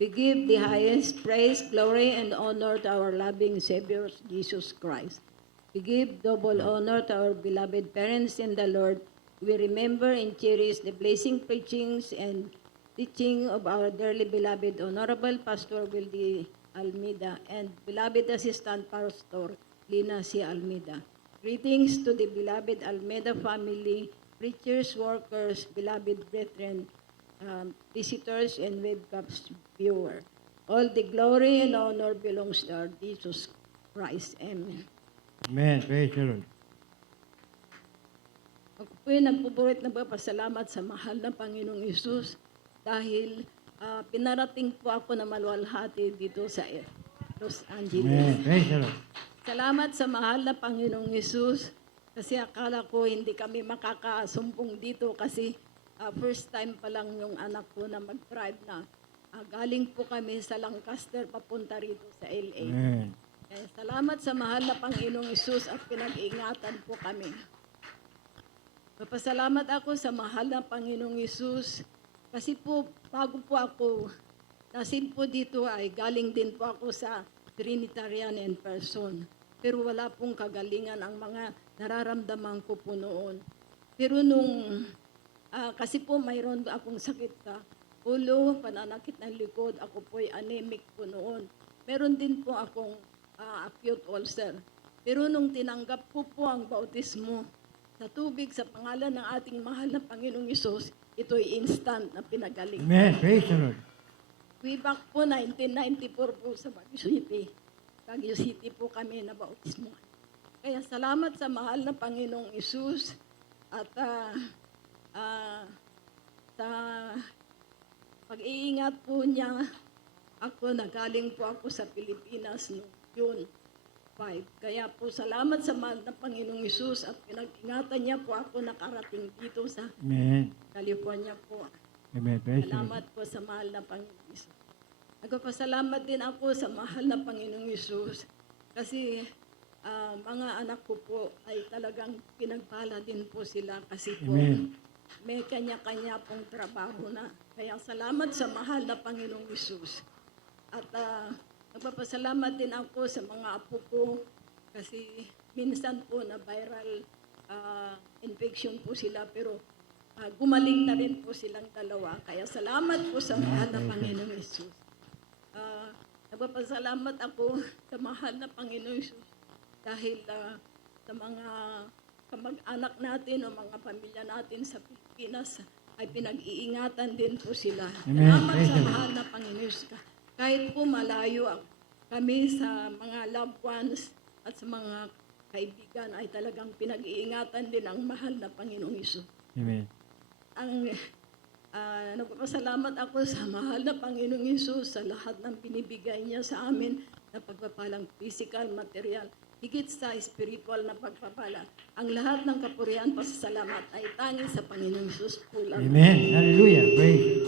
We give the highest praise, glory, and honor to our loving Savior, Jesus Christ. We give double honor to our beloved parents in the Lord. We remember and cherish the blessing preachings and teaching of our dearly beloved Honorable Pastor Wildy Almeida and beloved Assistant Pastor Lina C. Almeida. Greetings to the beloved Almeida family, preachers, workers, beloved brethren, visitors, and webcast viewer. All the glory and honor belongs to our Jesus Christ. Amen. Amen. Praise the Lord. Ako po ay nagpupurit na pasalamat sa mahal na Panginoong Isus dahil pinarating po ako na maluwalhati dito sa Los Angeles. Amen. Praise the Lord. Salamat sa mahal na Panginoong Isus kasi akala ko hindi kami makakasumpong dito kasi first time pa lang yung anak ko na mag-drive na. Galing po kami sa Lancaster papunta rito sa LA. Amen. Salamat sa mahal na Panginoong Isus at pinag-iingatan po kami. Papasalamat ako sa mahal na Panginoong Isus kasi po bago po ako nasin po dito ay galing din po ako sa Trinitarian in person. Pero wala pong kagalingan ang mga nararamdaman ko po noon. Pero nung kasi po mayroon akong sakit sa ulo, pananakit ng likod, ako po'y anemic po noon. Meron din po akong acute ulcer. Pero nung tinanggap ko po ang bautismo sa tubig sa pangalan ng ating mahal na Panginoong Isus, ito'y instant na pinagaling. Amen. Praise the Lord. Way back po, 1994 po sa Baguio City. Baguio City po kami na bautismo. Kaya salamat sa mahal na Panginoong Isus at sa pag-iingat po niya, ako nagaling po ako sa Pilipinas noong June 5. Kaya po salamat sa mahal na Panginoong Isus at pinag-ingatan niya po ako nakarating dito sa Amen. California po. Amen. Praise the Lord. Salamat po sa mahal na Panginoong Isus. Nagpapasalamat din ako sa mahal na Panginoong Isus kasi mga anak ko po ay talagang pinagpala din po sila kasi po Amen. may kanya-kanya pong trabaho na. Kaya salamat sa mahal na Panginoong Isus. At nagpapasalamat din ako sa mga apo ko kasi minsan po na viral infection po sila pero gumaling na rin po silang dalawa. Kaya salamat po sa mahal na Panginoong Isus. Nagpapasalamat ako sa mahal na Panginoong Isus dahil sa mga kamag-anak natin o mga pamilya natin sa Pilipinas ay pinag-iingatan din po sila. Amen. Salamat sa Amen. mahal na Panginoon Isus. Kahit po malayo kami sa mga loved ones at sa mga kaibigan ay talagang pinag-iingatan din ang mahal na Panginoong Isus. Amen. Nagpapasalamat ako sa mahal na Panginoong Isus sa lahat ng binibigay niya sa amin na pagpapalang physical, material, higit sa spiritual na pagpapala. Ang lahat ng kapurihan, pasasalamat ay tanging sa Panginoong Isus po lang. Amen. Hallelujah. Praise.